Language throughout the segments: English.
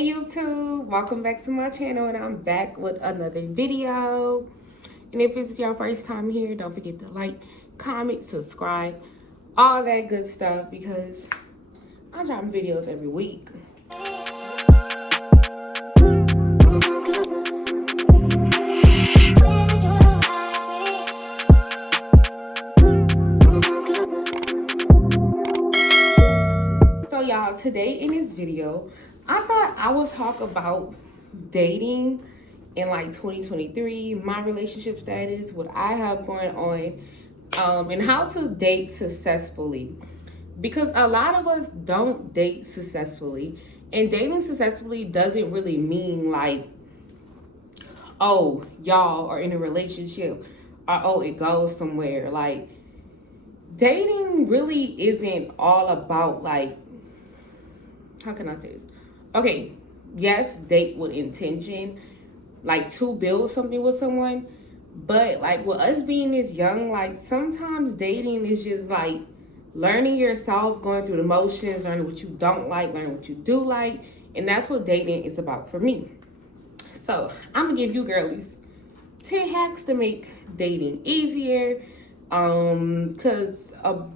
Hey YouTube, welcome back to my channel, and I'm back with another video. And if it's your first time here, don't forget to like, comment, subscribe, all that good stuff, because I'm dropping videos every week. So y'all, today in this video, I thought I would talk about dating in like 2023, my relationship status, what I have going on, and how to date successfully. Because a lot of us don't date successfully, and dating successfully doesn't really mean like, oh, y'all are in a relationship, or oh, it goes somewhere. Like, dating really isn't all about like, how can I say this? Okay, yes, date with intention, like to build something with someone. But like with us being this young, like sometimes dating is just like learning yourself, going through the motions, learning what you don't like, learning what you do like. And that's what dating is about for me. So I'm gonna give you girlies 10 hacks to make dating easier. Cause I'm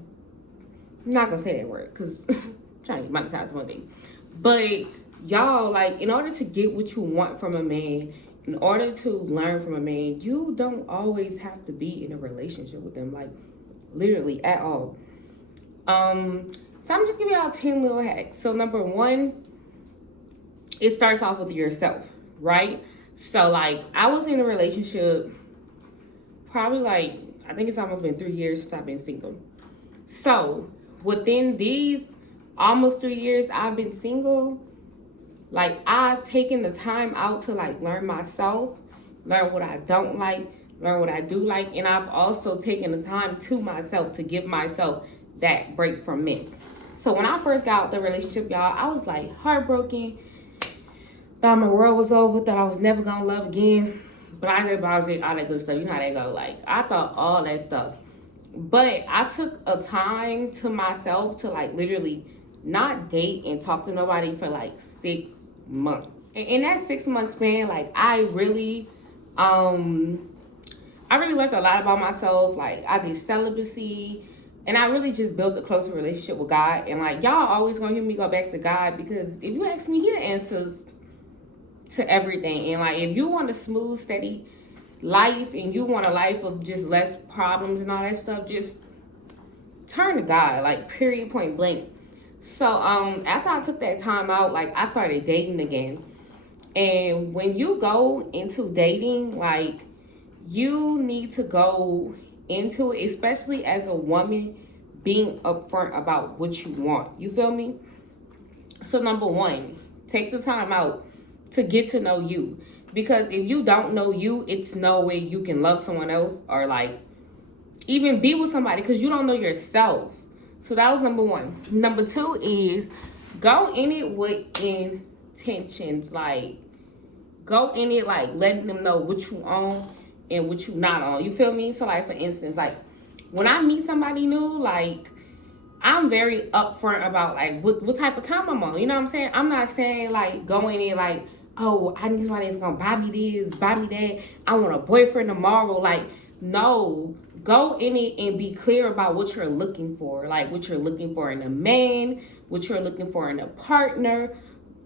not gonna say that word because I'm trying to monetize one thing. But y'all, like, in order to get what you want from a man, in order to learn from a man, you don't always have to be in a relationship with them, like literally at all. So I'm just giving y'all 10 little hacks. So number one, it starts off with yourself, right? So like I was in a relationship probably like, I think it's almost been 3 years since I've been single. So within these almost 3 years I've been single, like I've taken the time out to like learn myself, learn what I don't like, learn what I do like, and I've also taken the time to myself to give myself that break from men. So when I first got out the relationship, y'all, I was like heartbroken, thought my world was over, thought I was never gonna love again, but I did all that good stuff. You know how that go. Like I thought all that stuff, but I took a time to myself to like literally not date and talk to nobody for like 6 months. And in that 6 month span, like I really learned a lot about myself. Like I did celibacy, and I really just built a closer relationship with God. And like y'all always gonna hear me go back to God, because if you ask me, He the answers to everything. And like if you want a smooth, steady life and you want a life of just less problems and all that stuff, just turn to God, like period, point blank. So after I took that time out, like I started dating again. And when you go into dating, like you need to go into it, especially as a woman, being upfront about what you want. You feel me? So number one, take the time out to get to know you. Because if you don't know you, it's no way you can love someone else or like even be with somebody, because you don't know yourself. So that was number one. Number two is go in it with intentions. Like go in it like letting them know what you on and what you not on. You feel me? So like for instance, like when I meet somebody new, like I'm very upfront about like what type of time I'm on. You know what I'm saying? I'm not saying like going in like, oh, I need somebody that's gonna buy me this, buy me that. I want a boyfriend tomorrow. Like, no, go in it and be clear about what you're looking for. Like what you're looking for in a man, what you're looking for in a partner,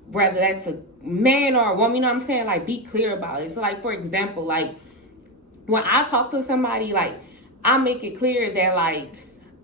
whether that's a man or a woman. You know what I'm saying? Like be clear about it. So like for example, like when I talk to somebody, like I make it clear that like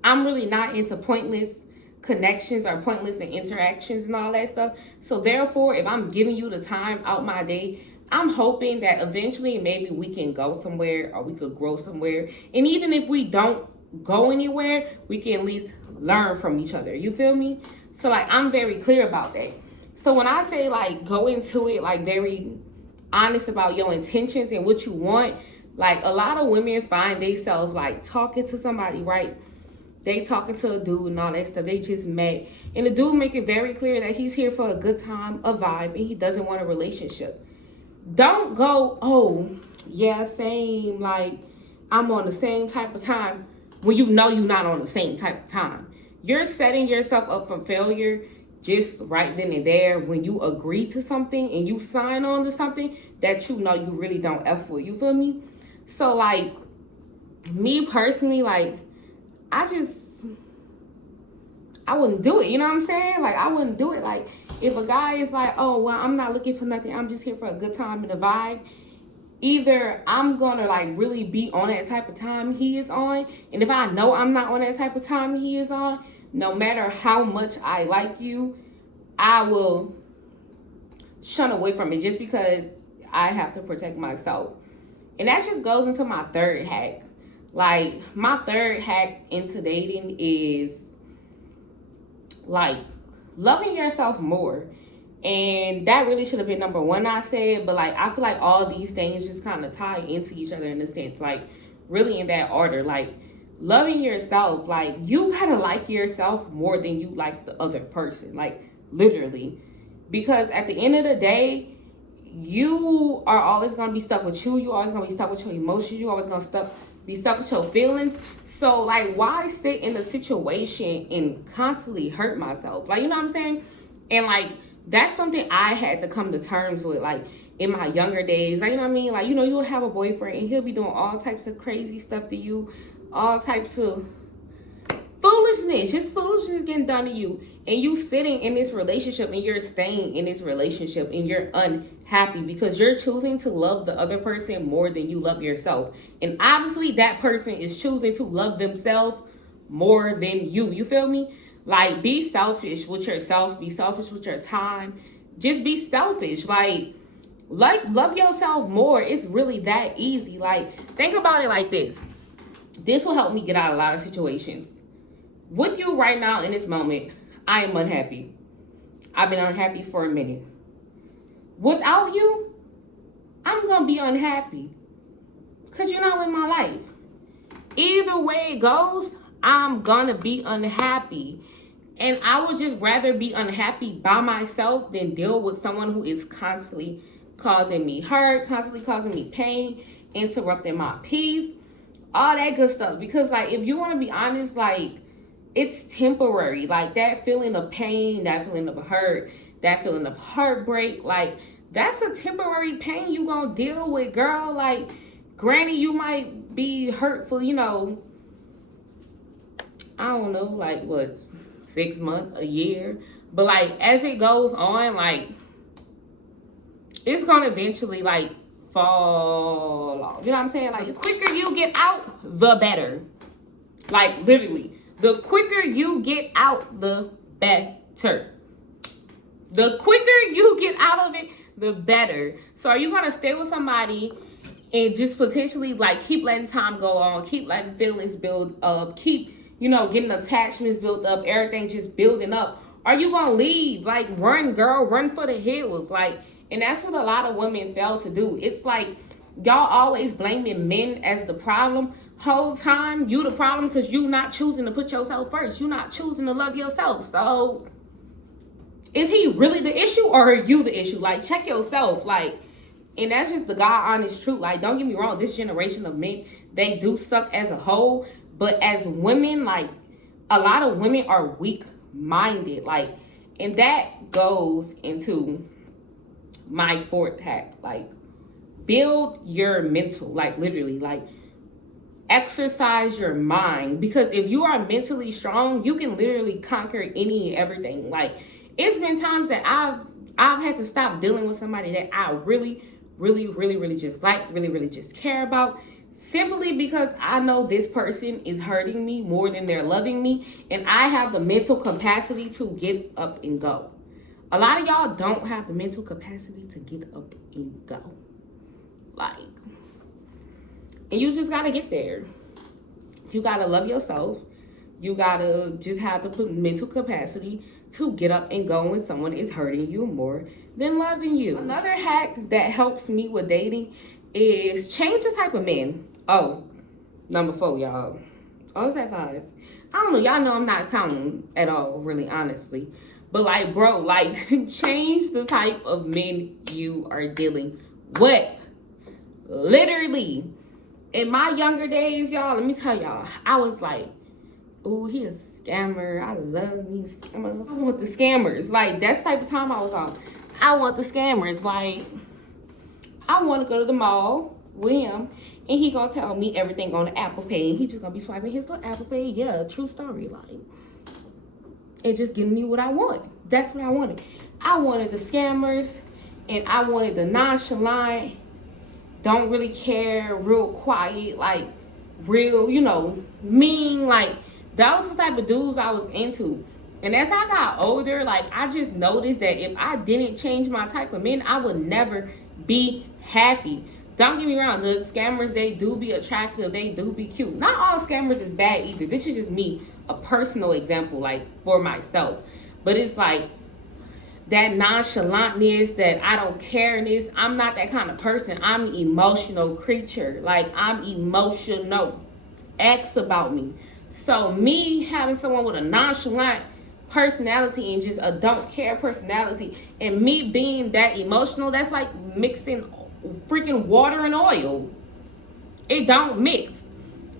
I'm really not into pointless connections or pointless interactions and all that stuff. So therefore, if I'm giving you the time out my day, I'm hoping that eventually maybe we can go somewhere or we could grow somewhere. And even if we don't go anywhere, we can at least learn from each other. You feel me? So like I'm very clear about that. So when I say like go into it like very honest about your intentions and what you want, like a lot of women find themselves like talking to somebody, right? They talking to a dude and all that stuff. They just met. And the dude make it very clear that he's here for a good time, a vibe, and he doesn't want a relationship. Don't go, oh, yeah, same. Like, I'm on the same type of time when you know you're not on the same type of time. You're setting yourself up for failure just right then and there when you agree to something and you sign on to something that you know you really don't F with. You feel me? So, like, me personally, like, I wouldn't do it. You know what I'm saying? Like, I wouldn't do it. Like, if a guy is like, oh, well, I'm not looking for nothing, I'm just here for a good time and a vibe, either I'm gonna like really be on that type of time he is on, and if I know I'm not on that type of time he is on, no matter how much I like you, I will shun away from it just because I have to protect myself. And that just goes into my third hack. Like, my third hack into dating is like loving yourself more. And that really should have been number one, I said, but like I feel like all these things just kind of tie into each other in a sense, like really in that order. Like, loving yourself, like, you gotta like yourself more than you like the other person, like, literally, because at the end of the day, you are always gonna be stuck with you. You always gonna be stuck with your emotions. You always gonna be stuck with your feelings. So like, why sit in a situation and constantly hurt myself? Like, you know what I'm saying? And like, that's something I had to come to terms with, like, in my younger days. Like, you know what I mean? Like, you know, you'll have a boyfriend and he'll be doing all types of crazy stuff to you, all types of foolishness, just foolishness getting done to you. And you sitting in this relationship and you're staying in this relationship and you're unhappy because you're choosing to love the other person more than you love yourself. And obviously that person is choosing to love themselves more than you. You feel me? Like, be selfish with yourself. Be selfish with your time. Just be selfish. Like, love yourself more. It's really that easy. Like, think about it like this. This will help me get out of a lot of situations. With you right now in this moment, I am unhappy. I've been unhappy for a minute. Without you, I'm going to be unhappy. Because you're not in my life. Either way it goes, I'm going to be unhappy. And I would just rather be unhappy by myself than deal with someone who is constantly causing me hurt, constantly causing me pain, interrupting my peace, all that good stuff. Because, like, if you want to be honest, like, it's temporary. Like, that feeling of pain, that feeling of hurt, that feeling of heartbreak, like, that's a temporary pain you gonna deal with, girl. Like, granted, you might be hurtful, you know, I don't know, like, what, 6 months, a year, but like, as it goes on, like, it's gonna eventually like fall off. You know what I'm saying? Like, the quicker you get out, the better. Like, literally, the quicker you get out, the better. The quicker you get out of it, the better. So are you gonna stay with somebody and just potentially like keep letting time go on, keep letting feelings build up, keep, you know, getting attachments built up, everything just building up? Are you gonna leave? Like, run, girl, run for the hills. Like, and that's what a lot of women fail to do. It's like, y'all always blaming men as the problem. Whole time, you the problem because you not choosing to put yourself first. You not choosing to love yourself. So, is he really the issue or are you the issue? Like, check yourself. Like, and that's just the God honest truth. Like, don't get me wrong, this generation of men, they do suck as a whole. But as women, like, a lot of women are weak-minded. Like, and that goes into my fourth hack. Like, build your mental. Like, literally, like, exercise your mind. Because if you are mentally strong, you can literally conquer any and everything. Like, it's been times that I've had to stop dealing with somebody that I really just like, really just care about, simply because I know this person is hurting me more than they're loving me, and I have the mental capacity to get up and go. A lot of y'all don't have the mental capacity to get up and go. Like, and you just gotta get there. You gotta love yourself. You gotta just have the mental capacity to get up and go when someone is hurting you more than loving you. Another hack that helps me with dating is change the type of men. Oh, number 4, y'all. Oh, is that 5? I don't know. Y'all know I'm not counting at all, really, honestly. But like, bro, like, change the type of men you are dealing with. Literally. In my younger days, y'all, let me tell y'all, I was like, oh, he is scammer. I love me a scammer. I want the scammers. Like, that's the type of time I was on. I want the scammers. Like, I want to go to the mall with him, and he gonna tell me everything on the Apple Pay, and he just gonna be swiping his little Apple Pay. Yeah, true story. Like, it just giving me what I want. That's what I wanted. I wanted the scammers, and I wanted the nonchalant, don't really care, real quiet, like, real, mean. Like, that was the type of dudes I was into. And as I got older, like, I just noticed that if I didn't change my type of men, I would never be happy. Don't get me wrong, the scammers, they do be attractive, they do be cute. Not all scammers is bad either. This is just me, a personal example, like, for myself. But it's like that nonchalantness, that I don't careness. I'm not that kind of person. I'm an emotional creature. Like, I'm emotional. Ask about me. So me having someone with a nonchalant personality and just a don't care personality, and me being that emotional, that's like mixing freaking water and oil. It don't mix.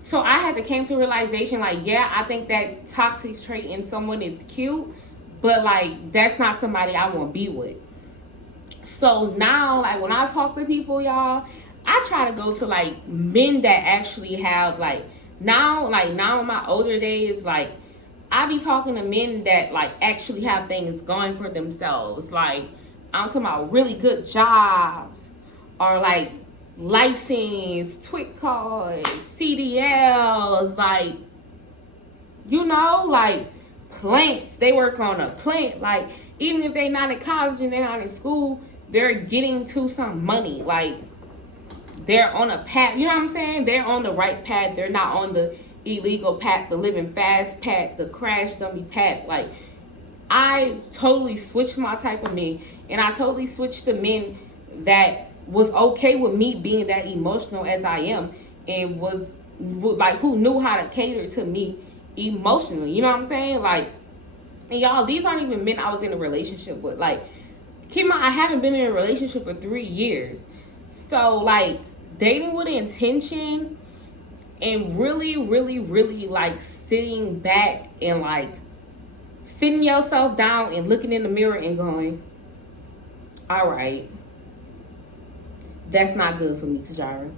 So I had to came to realization, like, yeah, I think that toxic trait in someone is cute, but like, that's not somebody I want to be with. So now, like, when I talk to people, y'all, I try to go to like men that actually have like, now in my older days, like, I be talking to men that like actually have things going for themselves. Like, I'm talking about really good jobs, or like license, TWIC cards, CDLs, like, like plants. They work on a plant. Like, even if they're not in college and they're not in school, they're getting to some money. Like, they're on a path. You know what I'm saying? They're on the right path. They're not on the illegal path, the living fast path, the crash dummy path. Like, I totally switched my type of men, and I totally switched to men that was okay with me being that emotional as I am, and was like, who knew how to cater to me emotionally. You know what I'm saying? Like, and y'all, these aren't even men I was in a relationship with. Like, keep in mind, I haven't been in a relationship for 3 years. So, like, dating with intention and really, really, really, like, sitting back and, like, sitting yourself down and looking in the mirror and going, all right, that's not good for me, Tajara.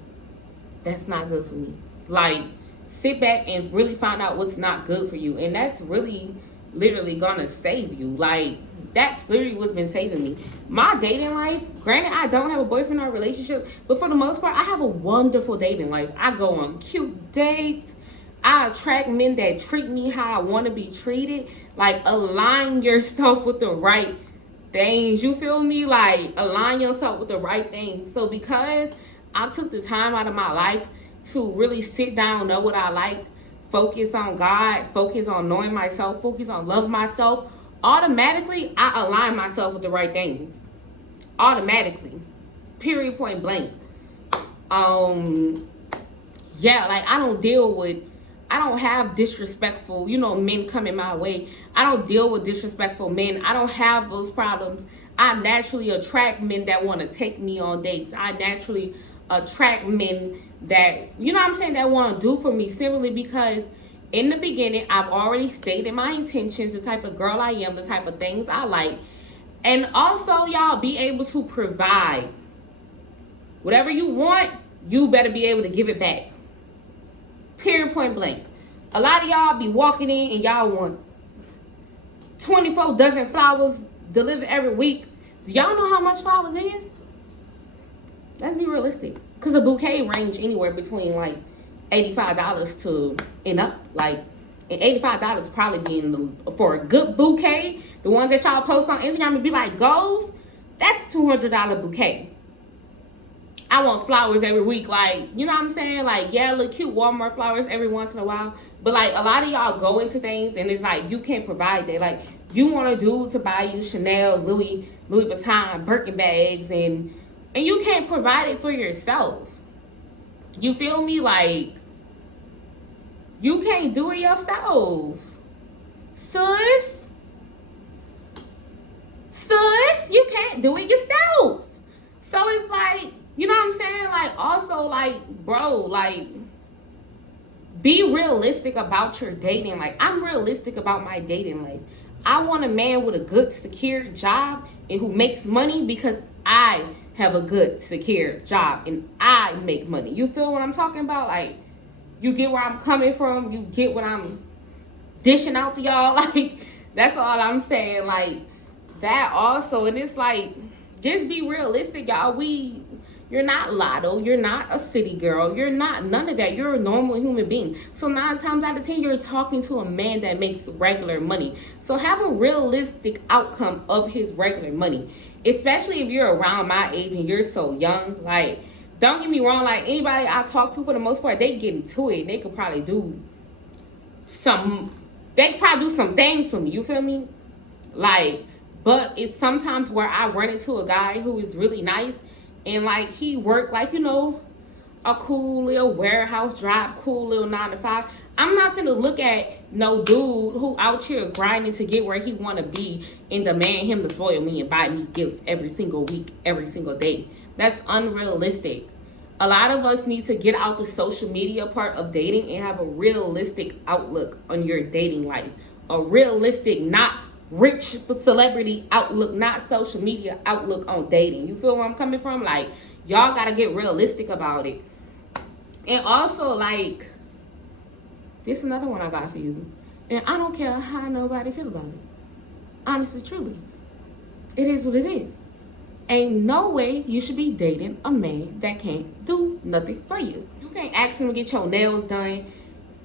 That's not good for me. Like, sit back and really find out what's not good for you. And that's really, literally gonna save you. Like, that's literally what's been saving me. My dating life, granted, I don't have a boyfriend or a relationship, but for the most part, I have a wonderful dating life. I go on cute dates. I attract men that treat me how I want to be treated. Like, align yourself with the right things. You feel me? Like, align yourself with the right things. So because I took the time out of my life to really sit down, know what I like, focus on God, focus on knowing myself, focus on loving myself, automatically I align myself with the right things. Automatically. Period, point blank. Yeah, like, I don't have disrespectful, men coming my way. I don't deal with disrespectful men. I don't have those problems. I naturally attract men that want to take me on dates. I naturally attract men that, that want to do for me, simply because in the beginning, I've already stated my intentions, the type of girl I am, the type of things I like. And also, y'all, be able to provide. Whatever you want, you better be able to give it back. Period, point blank. A lot of y'all be walking in and y'all want 24 dozen flowers delivered every week. Do y'all know how much flowers is? Let's be realistic. Because a bouquet range anywhere between like $85 to and up. Like, and $85 probably being for a good bouquet. The ones that y'all post on Instagram and be like goals, that's $200 bouquet. I want flowers every week. Like, you know what I'm saying? Like, yeah, look cute Walmart flowers every once in a while. But like, a lot of y'all go into things and it's like, you can't provide that. Like, you want a dude to buy you Chanel, Louis Vuitton, Birkin bags, and you can't provide it for yourself. You feel me? Like, you can't do it yourself. Sus, you can't do it yourself. So it's like, you know what I'm saying? Like, also, like, bro, like, be realistic about your dating life. I'm realistic about my dating life. I want a man with a good, secure job and who makes money because I have a good, secure job and I make money. You feel what I'm talking about? Like, you get where I'm coming from? You get what I'm dishing out to y'all? Like, that's all I'm saying. Like, that also. And it's like, just be realistic, y'all. You're not Lotto. You're not a city girl. You're not none of that. You're a normal human being. So 9 times out of 10, you're talking to a man that makes regular money. So have a realistic outcome of his regular money. Especially if you're around my age and you're so young. Like, don't get me wrong. Like, anybody I talk to, for the most part, they get into it. They could probably do some things for me. You feel me? Like, but it's sometimes where I run into a guy who is really nice. And, like, he worked, like, you know, a cool little warehouse job, cool little 9 to 5. I'm not finna look at no dude who out here grinding to get where he want to be and demand him to spoil me and buy me gifts every single week, every single day. That's unrealistic. A lot of us need to get out the social media part of dating and have a realistic outlook on your dating life. A realistic, not rich for celebrity outlook, not social media outlook on dating. You feel where I'm coming from? Like, y'all gotta get realistic about it. And also, like, this is another one I got for you. And I don't care how nobody feel about it. Honestly, truly. It is what it is. Ain't no way you should be dating a man that can't do nothing for you. You can't ask him to get your nails done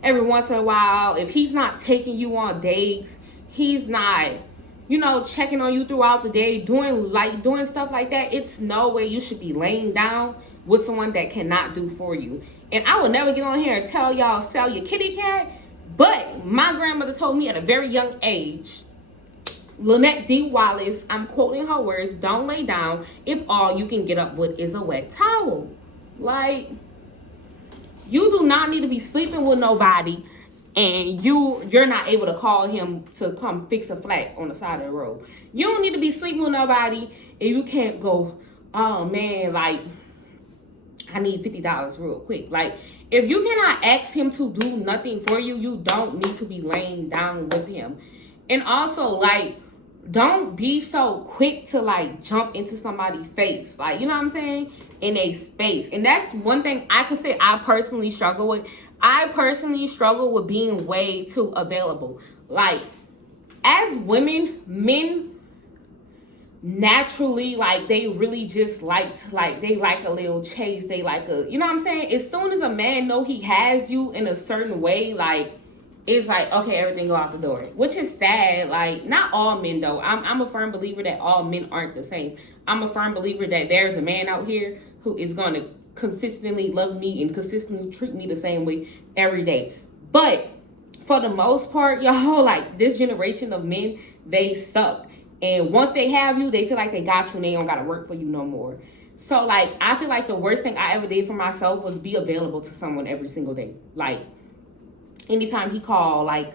every once in a while. If he's not taking you on dates, he's not, you know, checking on you throughout the day, doing stuff like that, it's no way you should be laying down with someone that cannot do for you. And I would never get on here and tell y'all sell your kitty cat, but my grandmother told me at a very young age, Lynette D. Wallace, I'm quoting her words, don't lay down if all you can get up with is a wet towel. Like, you do not need to be sleeping with nobody and you're not able to call him to come fix a flat on the side of the road. You don't need to be sleeping with nobody and you can't go, oh man, like, I need $50 real quick. Like, if you cannot ask him to do nothing for you, you don't need to be laying down with him. And also, like, don't be so quick to, like, jump into somebody's face. Like, you know what I'm saying? In a space. And that's one thing I could say I personally struggle with. I personally struggle with being way too available. Like, as women, men naturally, like, they really just they like a little chase. They like a, you know what I'm saying? As soon as a man know he has you in a certain way, like, it's like, okay, everything go out the door. Which is sad. Like, not all men, though. I'm a firm believer that all men aren't the same. I'm a firm believer that there's a man out here who is going to consistently love me and consistently treat me the same way every day. But for the most part, y'all, like, this generation of men, they suck. And once they have you, they feel like they got you and they don't got to work for you no more. So, like, I feel like the worst thing I ever did for myself was be available to someone every single day. Like, anytime he called, like,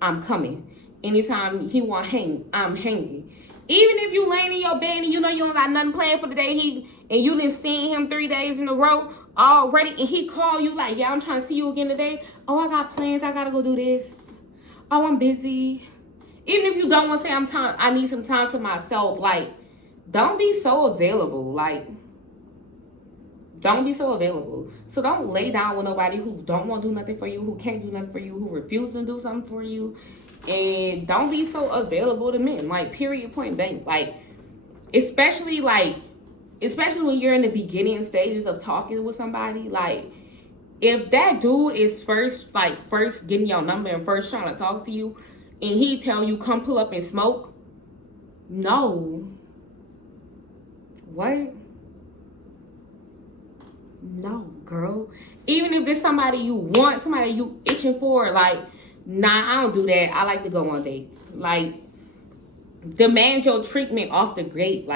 I'm coming. Anytime he want hang, I'm hanging. Even if you laying in your bed and you know you don't got nothing planned for the day, and you didn't see him 3 days in a row already, and he call you like, yeah, I'm trying to see you again today. Oh, I got plans. I got to go do this. Oh, I'm busy. Even if you don't want to say I need some time to myself, like, don't be so available. Like, don't be so available. So don't lay down with nobody who don't want to do nothing for you, who can't do nothing for you, who refuses to do something for you. And don't be so available to men. Like, period, point blank. Like, especially when you're in the beginning stages of talking with somebody. Like, if that dude is first getting your number and first trying to talk to you, and he tell you, come pull up and smoke, no. What? No, girl. Even if there's somebody you want, somebody you itching for, like, nah, I don't do that. I like to go on dates. Like, demand your treatment off the gate,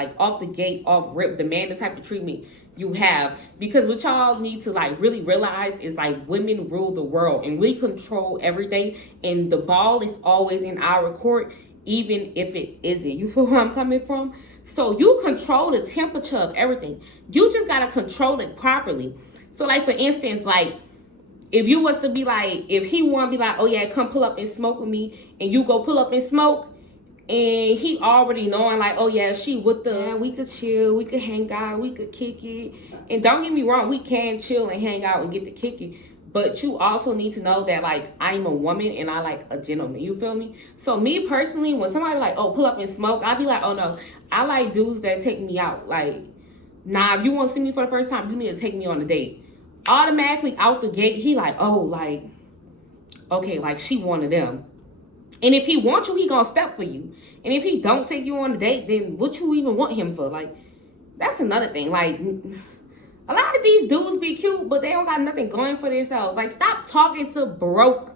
off rip. Demand the type of treatment you have. Because what y'all need to, like, really realize is, like, women rule the world and we control everything, and the ball is always in our court, even if it isn't. You feel where I'm coming from? So you control the temperature of everything. You just gotta control it properly. So, like, for instance, like, if you was to be like, if he want to be like, oh yeah, come pull up and smoke with me, and you go pull up and smoke, and he already knowing like, oh yeah, she with the, yeah, we could chill, we could hang out, we could kick it. And don't get me wrong, we can chill and hang out and get to kick it. But you also need to know that like, I'm a woman and I like a gentleman. You feel me? So me personally, when somebody like, oh, pull up and smoke, I'd be like, oh no, I like dudes that take me out. Like, nah, if you want to see me for the first time, you need to take me on a date. Automatically out the gate, he like, oh, like, okay, like she one of them. And if he wants you, he gonna step for you. And if he don't take you on a date, then what you even want him for? Like, that's another thing. Like, a lot of these dudes be cute, but they don't got nothing going for themselves. Like, stop talking to broke.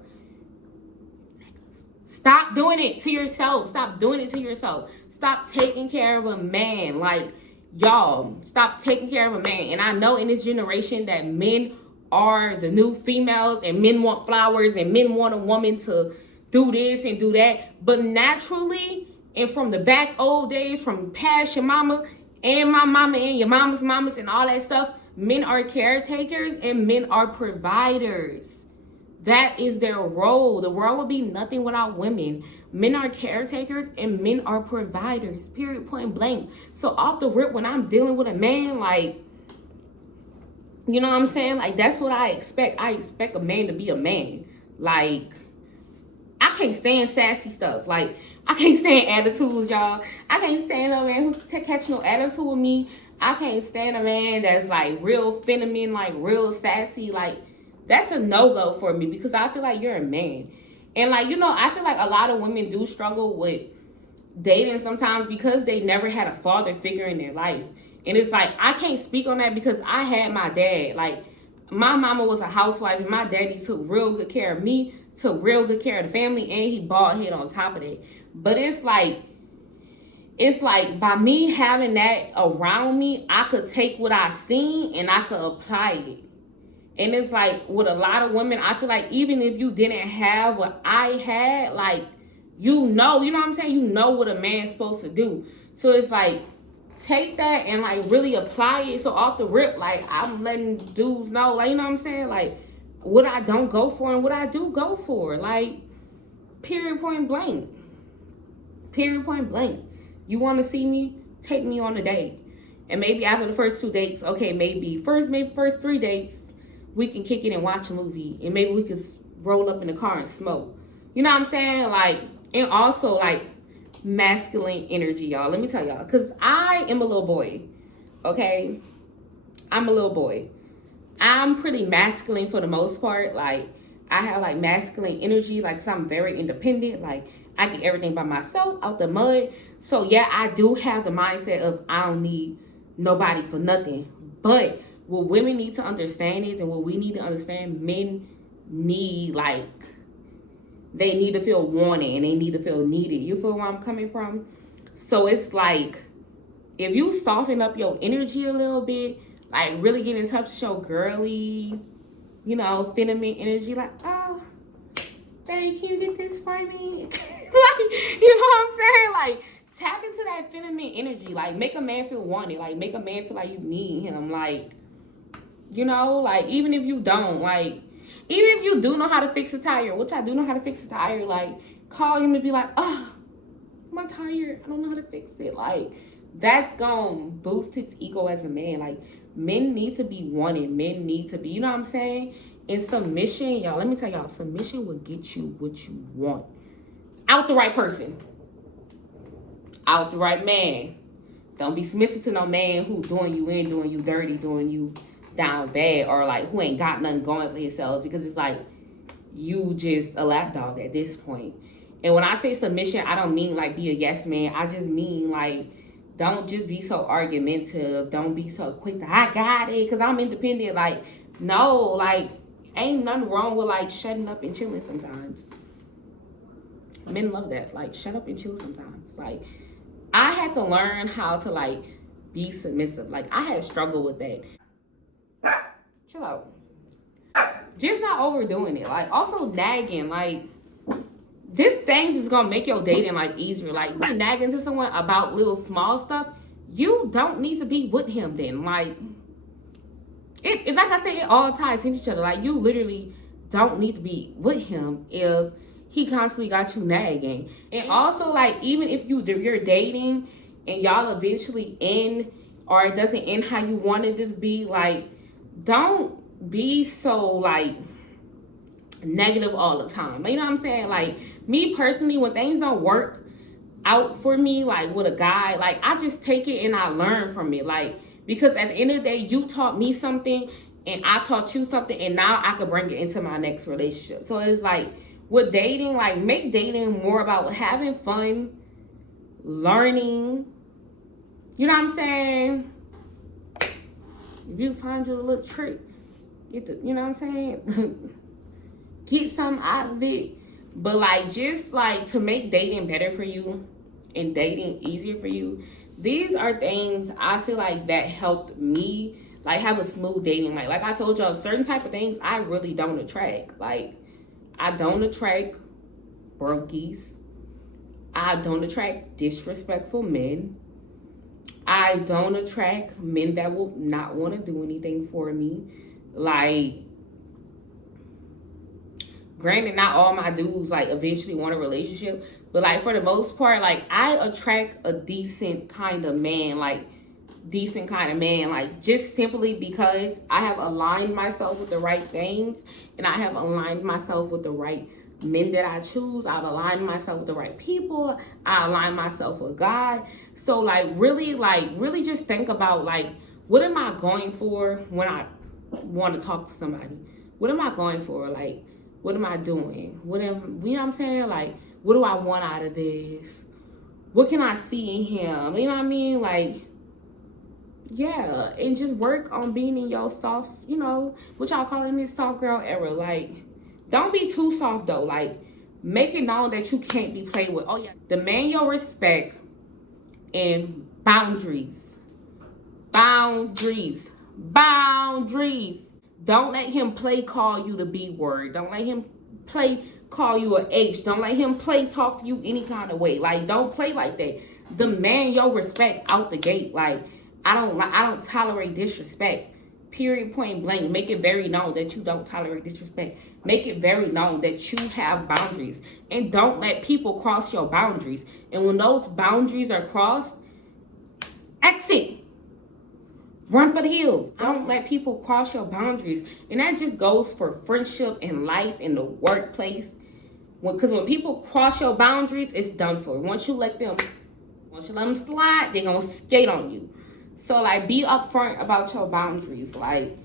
Stop doing it to yourself. Stop doing it to yourself. Stop taking care of a man. Like, y'all, stop taking care of a man. And I know in this generation that men are the new females, and men want flowers, and men want a woman to do this and do that. But naturally, and from the back old days, from past your mama and my mama and your mama's mamas and all that stuff, men are caretakers and men are providers. That is their role. The world would be nothing without women. Men are caretakers and men are providers, period, point blank. So off the rip, when I'm dealing with a man, like, you know what I'm saying? Like, that's what I expect. I expect a man to be a man. Like, I can't stand sassy stuff. Like, I can't stand attitudes, y'all. I can't stand a man who catch no attitude with me. I can't stand a man that's like real feminine, like real sassy. Like, that's a no-go for me, because I feel like you're a man. And like, you know, I feel like a lot of women do struggle with dating sometimes because they never had a father figure in their life. And it's like, I can't speak on that because I had my dad. Like, my mama was a housewife and my daddy took real good care of me, took real good care of the family, and he bald head on top of that. But it's like by me having that around me, I could take what I seen and I could apply it. And it's like with a lot of women, I feel like even if you didn't have what I had, like, you know what I'm saying? You know what a man's supposed to do. So it's like, take that and like really apply it. So off the rip, like, I'm letting dudes know, like, you know what I'm saying? Like, what I don't go for and what I do go for. Like, period, point blank. Period, point blank. You want to see me? Take me on a date. And maybe after the first 2 dates, okay, maybe first 3 dates, we can kick it and watch a movie. And maybe we can roll up in the car and smoke. You know what I'm saying? Like, and also like masculine energy, y'all. Let me tell y'all, because I am a little boy. Okay? I'm a little boy. I'm pretty masculine for the most part. Like, I have like masculine energy, like, 'cause I'm very independent. Like, I get everything by myself out the mud. So yeah, I do have the mindset of I don't need nobody for nothing. But what women need to understand is, and what we need to understand, men need, like, they need to feel wanted and they need to feel needed. You feel where I'm coming from? So it's like, if you soften up your energy a little bit, like really get in touch with your girly, you know, feminine energy, like, oh, babe, can you get this for me? Like, you know what I'm saying? Like, tap into that feminine energy. Like, make a man feel wanted. Like, make a man feel like you need him. Like, you know, like, even if you don't, like, even if you do know how to fix a tire, which I do know how to fix a tire, like, call him and be like, oh, my tire, I don't know how to fix it. Like, that's gonna boost his ego as a man. Like, men need to be wanted. Men need to be, you know what I'm saying? And submission, y'all, let me tell y'all, submission will get you what you want. Out the right person. Out the right man. Don't be submissive to no man who doing you in, doing you dirty, doing you down bad, or like who ain't got nothing going for himself, because it's like you just a lapdog at this point. And when I say submission, I don't mean like be a yes man. I just mean like, don't just be so argumentative. Don't be so quick to, I got it because I'm independent. Like, no, like, ain't nothing wrong with like shutting up and chilling sometimes. Men love that. Like, shut up and chill sometimes. Like, I had to learn how to like be submissive. Like, I had struggled with that. Chill out. Just not overdoing it. Like, also nagging. Like, this things is gonna make your dating like easier. Like, you nagging to someone about little small stuff, you don't need to be with him then. Like, it like I said, it all ties into each other. Like, you literally don't need to be with him if he constantly got you nagging. And also, like, even if you're dating and y'all eventually end, or it doesn't end how you wanted it to be, like, don't be so like negative all the time. You know what I'm saying? Like, me personally, when things don't work out for me, like with a guy, like, I just take it and I learn from it. Like, because at the end of the day, you taught me something and I taught you something, and now I could bring it into my next relationship. So it's like, with dating, like, make dating more about having fun, learning. You know what I'm saying? If you find you a little trick, get the, you know what I'm saying? Get something out of it. But like, just like, to make dating better for you and dating easier for you, these are things I feel like that helped me like have a smooth dating. Like I told y'all, certain type of things I really don't attract. Like, I don't attract brokies. I don't attract disrespectful men. I don't attract men that will not want to do anything for me. Like, granted, not all my dudes like eventually want a relationship, but like, for the most part, like, I attract a decent kind of man, like just simply because I have aligned myself with the right things, and I have aligned myself with the right men that I choose. I've aligned myself with the right people. I align myself with God. So really just think about, like, what am I going for when I want to talk to somebody? What am I going for? Like, what am I doing? You know what I'm saying? Like, what do I want out of this? What can I see in him? You know what I mean? Like, yeah, and just work on being in your soft, you know, what y'all calling this soft girl era. Like, don't be too soft though. Like, make it known that you can't be played with. Oh yeah, demand your respect and boundaries. Boundaries. Don't let him call you the B word. Don't let him call you an H. Don't let him talk to you any kind of way. Like, don't play like that. Demand your respect out the gate. Like, I don't tolerate disrespect. Period, point blank. Make it very known that you don't tolerate disrespect. Make it very known that you have boundaries. And don't let people cross your boundaries. And when those boundaries are crossed, exit. Run for the hills. Don't let people cross your boundaries. And that just goes for friendship and life in the workplace. Because when people cross your boundaries, it's done for. Once you let them slide, they're going to skate on you. So, like, be upfront about your boundaries. Like,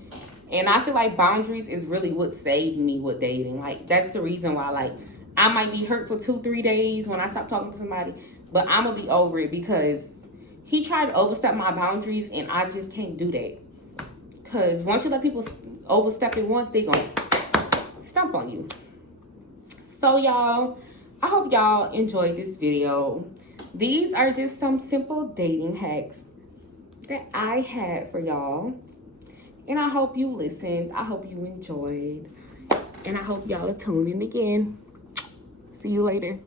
and I feel like boundaries is really what saved me with dating. Like, that's the reason why, like, I might be hurt for 2-3 days when I stop talking to somebody, but I'm going to be over it, because he tried to overstep my boundaries, and I just can't do that. Because once you let people overstep it once, they going to stomp on you. So, y'all, I hope y'all enjoyed this video. These are just some simple dating hacks that I had for y'all. And I hope you listened. I hope you enjoyed. And I hope y'all are tuning in again. See you later.